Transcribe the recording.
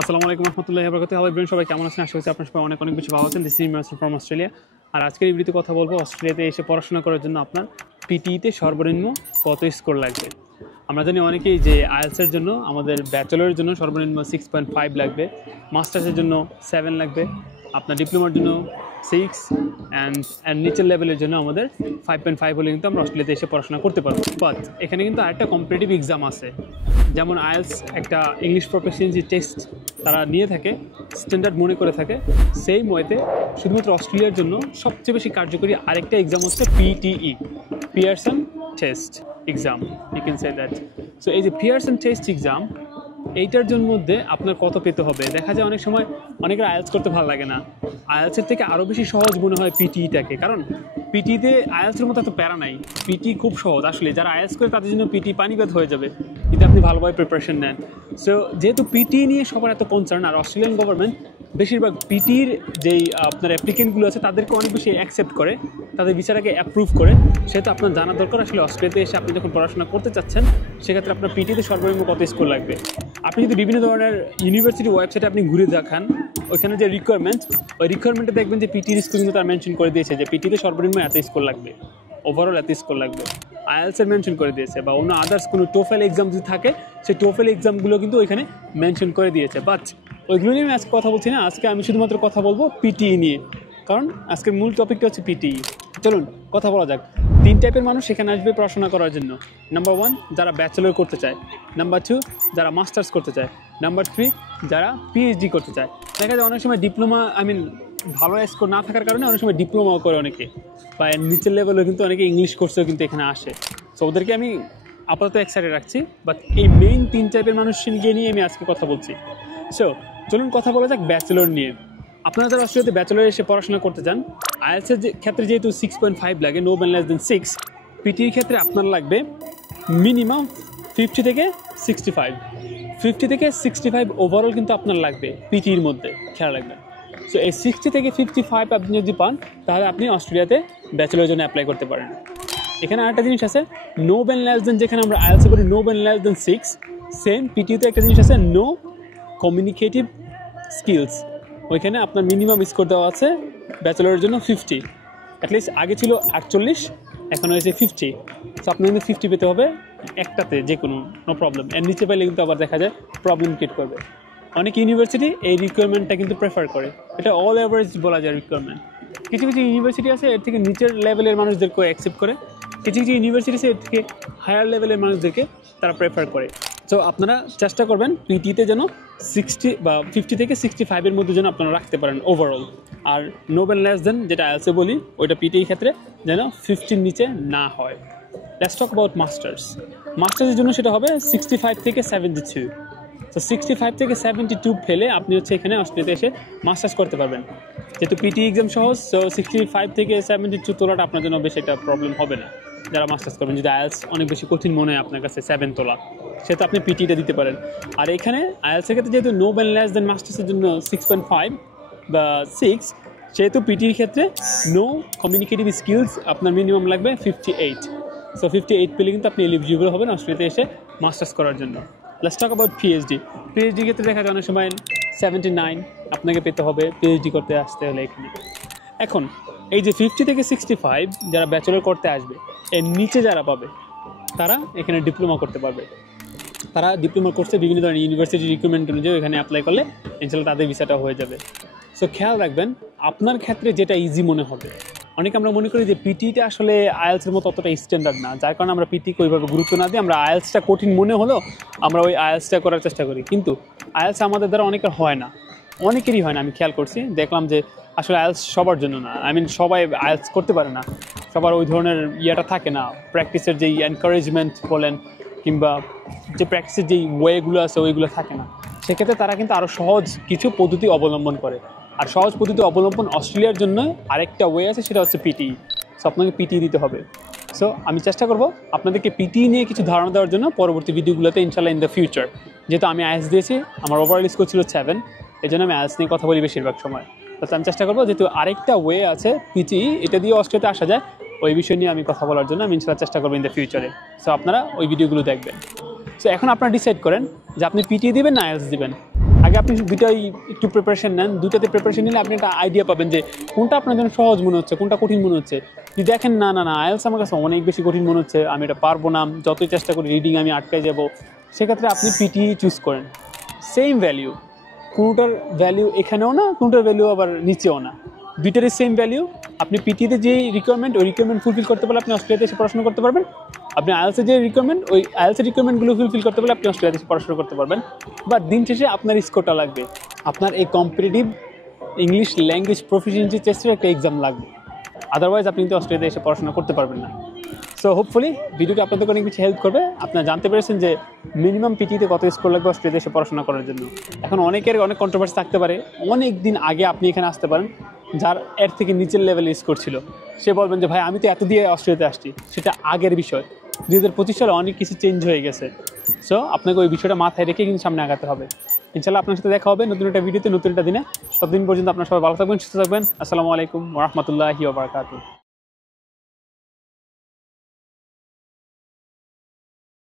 আসসালামু আলাইকুম রহমতুল্লাহি ওয়া বারাকাতুহু। হ্যালো এভরিওয়ান, সবাই কেমন আছেন? আশা করছি আপনারা সবাই অনেক অনেক বেশি ভালো আছেন। This is Imran from Australia. আর আজকের এই ভিডিওতে কথা বলবো অস্ট্রেলিয়াতে এসে পড়াশোনা করার জন্য আপনার পিটিইতে সর্বনিম্ন কত স্কোর লাগবে। আমরা জানি অনেকেই যে আইএলটিএসের জন্য আমাদের ব্যাচেলরের জন্য সর্বনিম্ন 6.5 লাগবে, মাস্টার্সের জন্য 7 লাগবে, আপনার ডিপ্লোমার জন্য 6 অ্যান্ড নিচের লেভেলের জন্য আমাদের 5.5 হলে কিন্তু আমরা অস্ট্রেলিয়াতে এসে পড়াশোনা করতে পারবো। বাট এখানে কিন্তু আরেকটা কম্পিটিটিভ এক্সাম আছে, যেমন আইএলটিএস একটা ইংলিশ প্রফিসিয়েন্সি টেস্ট তারা নিয়ে থাকে, স্ট্যান্ডার্ড মনে করে থাকে। সেই ওয়েতে শুধুমাত্র অস্ট্রেলিয়ার জন্য সবচেয়ে বেশি কার্যকরী আরেকটা এক্সাম হচ্ছে PTE, Pearson test exam, you can say that. So এই যে পিয়ারসন টেস্ট এক্সাম, এইটার জন্য মধ্যে আপনার কত পেতে হবে। দেখা যায় অনেক সময় অনেকের আইএলটিএস করতে ভালো লাগে না, আইএলটিএসের থেকে আরও বেশি সহজ মনে হয় পিটিইটাকে, কারণ পিটিতে আইএলটিএসের মতো এত প্যারা নাই। পিটি খুব সহজ আসলে, যারা আইএলটিএস করে তাদের জন্য পিটি পানিবাদ হয়ে যাবে যদি আপনি ভালোভাবে প্রিপারেশন নেন। সো যেহেতু পিটি নিয়ে সবার এত কনসার্ন, আর অস্ট্রেলিয়ান গভর্নমেন্ট বেশিরভাগ পিটির যেই আপনার অ্যাপ্লিকেন্টগুলো আছে তাদেরকে অনেক বেশি অ্যাকসেপ্ট করে, তাদের ভিসাটাকে অ্যাপ্রুভ করে, সেহেতু আপনার জানা দরকার আসলে অস্ট্রেলিয়াতে এসে আপনি যখন পড়াশোনা করতে চাচ্ছেন সেক্ষেত্রে আপনার পিটিতে সর্বনিম্ন কত স্কোর লাগবে। আপনি যদি বিভিন্ন ধরনের ইউনিভার্সিটি ওয়েবসাইটে আপনি ঘুরে দেখান, ওইখানে যে রিকোয়ারমেন্ট, ওই রিকোয়ারমেন্টে দেখবেন যে পিটির স্কোর কিন্তু তার মেনশন করে দিয়েছে যে পিটিতে সর্বনিম্ন এত স্কোর লাগবে, ওভারঅল এত স্কোর লাগবে। আইএলটিএসের মেনশন করে দিয়েছে, বা অন্য আদার্স কোনো টোফেল এক্সাম যদি থাকে সেই টোফেল এক্সামগুলো কিন্তু ওইখানে মেনশন করে দিয়েছে। বাট ওইগুলো নিয়ে আমি আজকে কথা বলছি না, আজকে আমি শুধুমাত্র কথা বলবো পিটিই নিয়ে, কারণ আজকের মূল টপিকটা হচ্ছে পিটিই। চলুন কথা বলা যাক। 3 টাইপের মানুষ এখানে আসবে পড়াশোনা করার জন্য। নাম্বার 1 যারা ব্যাচেলর করতে চায়, নাম্বার 2 যারা মাস্টার্স করতে চায়, নাম্বার 3 যারা পিএইচডি করতে চায়। দেখা যায় অনেক সময় ডিপ্লোমা ভালো স্কোর না থাকার কারণে অনেক সময় ডিপ্লোমাও করে অনেকে, বা নিচের লেভেলেও কিন্তু অনেকে ইংলিশ কোর্সেও কিন্তু এখানে আসে। সো ওদেরকে আমি আপাতত এক্সাইটেড রাখছি, বাট এই মেইন 3 টাইপের মানুষকে নিয়ে আমি আজকে কথা বলছি। সো চলুন কথা বলা যাক ব্যাচেলর নিয়ে। আপনারা যারা অস্ট্রেলিয়াতে ব্যাচেলর এসে পড়াশোনা করতে চান, আইএলটিএসের ক্ষেত্রে যেহেতু 6.5 লাগে, নো ব্যান লেস দেন 6, পিটির ক্ষেত্রে আপনার লাগবে মিনিমাম 50 থেকে 65, 50 থেকে 65 ওভারঅল কিন্তু আপনার লাগবে পিটির মধ্যে, খেয়াল রাখবেন। সো এই 60 থেকে 55 আপনি যদি পান তাহলে আপনি অস্ট্রেলিয়াতে ব্যাচেলরের জন্য অ্যাপ্লাই করতে পারেন। এখানে আরেকটা জিনিস আছে, নো ব্যান লেস দেন, যেখানে আমরা আইএলটিএসে করি no band less than 6, same পিটিতে একটা জিনিস আছে নো কমিউনিকেটিভ স্কিলস। ওইখানে আপনার মিনিমাম স্কোর দেওয়া আছে ব্যাচেলরের জন্য 50, অ্যাটলিস্ট আগে ছিল 48, এখন হয়েছে 50। সো আপনার কিন্তু 50 পেতে হবে একটাতে, যে কোনো, নো প্রবলেম। এর নিচে পাইলে কিন্তু আবার দেখা যায় প্রবলেম ক্রিয়েট করবে। অনেক ইউনিভার্সিটি এই রিকোয়ারমেন্টটা কিন্তু প্রেফার করে, এটা অল অ্যাভারেজ বলা যায় রিকোয়ারমেন্ট। কিছু কিছু ইউনিভার্সিটি আছে এর থেকে নিচের লেভেলের মানুষদেরকে অ্যাকসেপ্ট করে, কিছু কিছু ইউনিভার্সিটি আছে এর থেকে হায়ার লেভেলের মানুষদেরকে তারা প্রেফার করে। সো আপনারা চেষ্টা করবেন পিটিতে যেন 60 বা 50 থেকে 65 মধ্যে যেন আপনারা রাখতে পারেন ওভারঅল। আর নো ব্যান লেস দেন, যেটা আইএলটিএসে বলি, ওইটা পিটির ক্ষেত্রে যেন 50 নিচে না হয়। Let's talk about masters. মাস্টার্সের জন্য সেটা হবে 65 থেকে 72। তো 65 থেকে 72 ফেলে আপনি হচ্ছে এখানে অস্ট্রেলিয়াতে এসে মাস্টার্স করতে পারবেন। যেহেতু পিটি এক্সাম সহজ, সো 65 থেকে 72 তোলাটা আপনার জন্য বেশি একটা প্রবলেম হবে না যারা মাস্টার্স করবেন। যদি আইএলটিএস অনেক বেশি কঠিন মনে হয় আপনার কাছে 7 তোলা, সেটা আপনি পিটিটা দিতে পারেন। আর এখানে আইএলটিএসের ক্ষেত্রে যেহেতু নো ব্যান লেস দেন মাস্টার্সের জন্য 6.5 বা 6, সেহেতু পিটির ক্ষেত্রে নো কমিউনিকেটিভ স্কিলস আপনার মিনিমাম লাগবে 58। সো 58 পেলে কিন্তু আপনি এলিজিবল হবেন অস্ট্রেলিয়াতে এসে মাস্টার্স করার জন্য। Let's talk about PhD. PhD ক্ষেত্রে দেখা যায় অনেক সময় 79 আপনাকে পেতে হবে পিএইচডি করতে আসতে হলে এখানে। এখন এই যে 50 থেকে 65 যারা ব্যাচেলর করতে আসবে, এর নিচে যারা পাবে তারা এখানে ডিপ্লোমা করতে পারবে। তারা ডিপ্লোমা কোর্সে বিভিন্ন ধরনের ইউনিভার্সিটি রিক্রুটমেন্ট অনুযায়ী এখানে অ্যাপ্লাই করলে ইনশাল্লাহ তাদের ভিসাটা হয়ে যাবে। সো খেয়াল রাখবেন আপনার ক্ষেত্রে যেটা ইজি মনে হবে। অনেকে আমরা মনে করি যে পিটিটা আসলে আইএলটিএসের মতো অতটা স্ট্যান্ডার্ড না, যার কারণে আমরা পিটিকে ওইভাবে গুরুত্ব না দিয়ে আমরা আইএলটিএসটা কঠিন মনে হলো আমরা ওই আইএলটিএসটা করার চেষ্টা করি, কিন্তু আইএলটিএস আমাদের দ্বারা অনেকের হয় না, অনেকেরই হয় না। আমি খেয়াল করছি, দেখলাম যে আসলে আইএলটিএস সবার জন্য না। সবাই আইএলটিএস করতে পারে না, সবার ওই ধরনের ইয়েটা থাকে না, প্র্যাকটিসের যেই এনকারেজমেন্ট বলেন কিংবা যে প্র্যাকটিসের যেই ওয়েগুলো আছে ওইগুলো থাকে না। সেক্ষেত্রে তারা কিন্তু আরও সহজ কিছু পদ্ধতি অবলম্বন করে। আর সহজ পদ্ধতি অবলম্বন অস্ট্রেলিয়ার জন্য আরেকটা ওয়ে আছে, সেটা হচ্ছে পিটিই। সো আপনাকে পিটিই দিতে হবে। সো আমি চেষ্টা করব আপনাদেরকে পিটিই নিয়ে কিছু ধারণা দেওয়ার জন্য পরবর্তী ভিডিওগুলোতে ইনশাল্লাহ ইন দ্য ফিউচার। যেহেতু আমি আইএলটিএস দিয়েছি, আমার ওভারঅল স্কোর ছিল 7, এই জন্য আমি আইএলটিএস নিয়ে কথা বলি বেশিরভাগ সময়। তো আমি চেষ্টা করবো যেহেতু আরেকটা ওয়ে আছে পিটিই, এটা দিয়ে অস্ট্রেলিয়াতে আসা যায়, ওই বিষয় নিয়ে আমি কথা বলার জন্য আমি ইনশাল্লাহ চেষ্টা করবো ইন দ্য ফিউচারে। সো আপনারা ওই ভিডিওগুলো দেখবেন। সো এখন আপনারা ডিসাইড করেন যে আপনি পিটিই দিবেন না আইএলটিএস দিবেন। আগে আপনি দুইটাই একটু প্রিপারেশন নেন, দুইটাতে প্রিপারেশন নিলে আপনি একটা আইডিয়া পাবেন যে কোনটা আপনার জন্য সহজ মনে হচ্ছে, কোনটা কঠিন মনে হচ্ছে। যদি দেখেন না না না আইএলস আমার কাছে অনেক বেশি কঠিন মনে হচ্ছে, আমি এটা পারবো না, যতই চেষ্টা করি রিডিং আমি আটকায় যাব, সেক্ষেত্রে আপনি পিটি চুজ করেন। সেম ভ্যালিউ, কোনোটার ভ্যালিউ এখানেও না, কোনোটার ভ্যালিউ আবার নিচেও না, দুইটারই সেম ভ্যালিউ। আপনি পিটিতে যে রিকোয়ারমেন্ট, ওই রিকোয়ারমেন্ট ফুলফিল করতে পারলে আপনি অস্ট্রেলিয়াতে এসে পড়াশোনা করতে পারবেন। আপনি আইএলসের যে রিকোয়ারমেন্ট, ওই আইএলসের রিকোয়ারমেন্টগুলো ফুলফিল করতে পারলে আপনি অস্ট্রেলিয়াতে এসে পড়াশোনা করতে পারবেন। বাট দিন শেষে আপনার স্কোরটা লাগবে, আপনার এই কম্পিটিটিভ ইংলিশ ল্যাঙ্গুয়েজ প্রফিসিয়েন্সি টেস্টের একটা এক্সাম লাগবে, আদারওয়াইজ আপনি কিন্তু অস্ট্রেলিয়াতে এসে পড়াশোনা করতে পারবেন না। সো হোপফুলি ভিডিওটা আপনাদের অনেক বেশি হেল্প করবে। আপনারা জানতে পেরেছেন যে মিনিমাম পিটিতে কত স্কোর লাগবে অস্ট্রেলিয়াতে এসে পড়াশোনা করার জন্য। এখন অনেকের অনেক কন্ট্রোভার্সি থাকতে পারে, অনেক দিন আগে আপনি এখানে আসতে পারেন যার এর থেকে নিচের লেভেলে স্কোর ছিল, সে বলবেন যে ভাই আমি তো এত দিয়ে অস্ট্রেলিয়াতে আসছি। সেটা আগের বিষয়, 2025 সালে অনেক কিছু চেঞ্জ হয়ে গেছে। সো আপনাকে ওই বিষয়টা মাথায় রেখে কিন্তু সামনে আগাতে হবে। ইনশাআল্লাহ আপনার সাথে দেখা হবে নতুন একটা ভিডিওতে, নতুন একটা দিনে। ততদিন পর্যন্ত আপনারা সবাই ভালো থাকবেন, সুস্থ থাকবেন। আসসালামু আলাইকুম ওয়া রাহমাতুল্লাহি ওয়া বারাকাতুহু।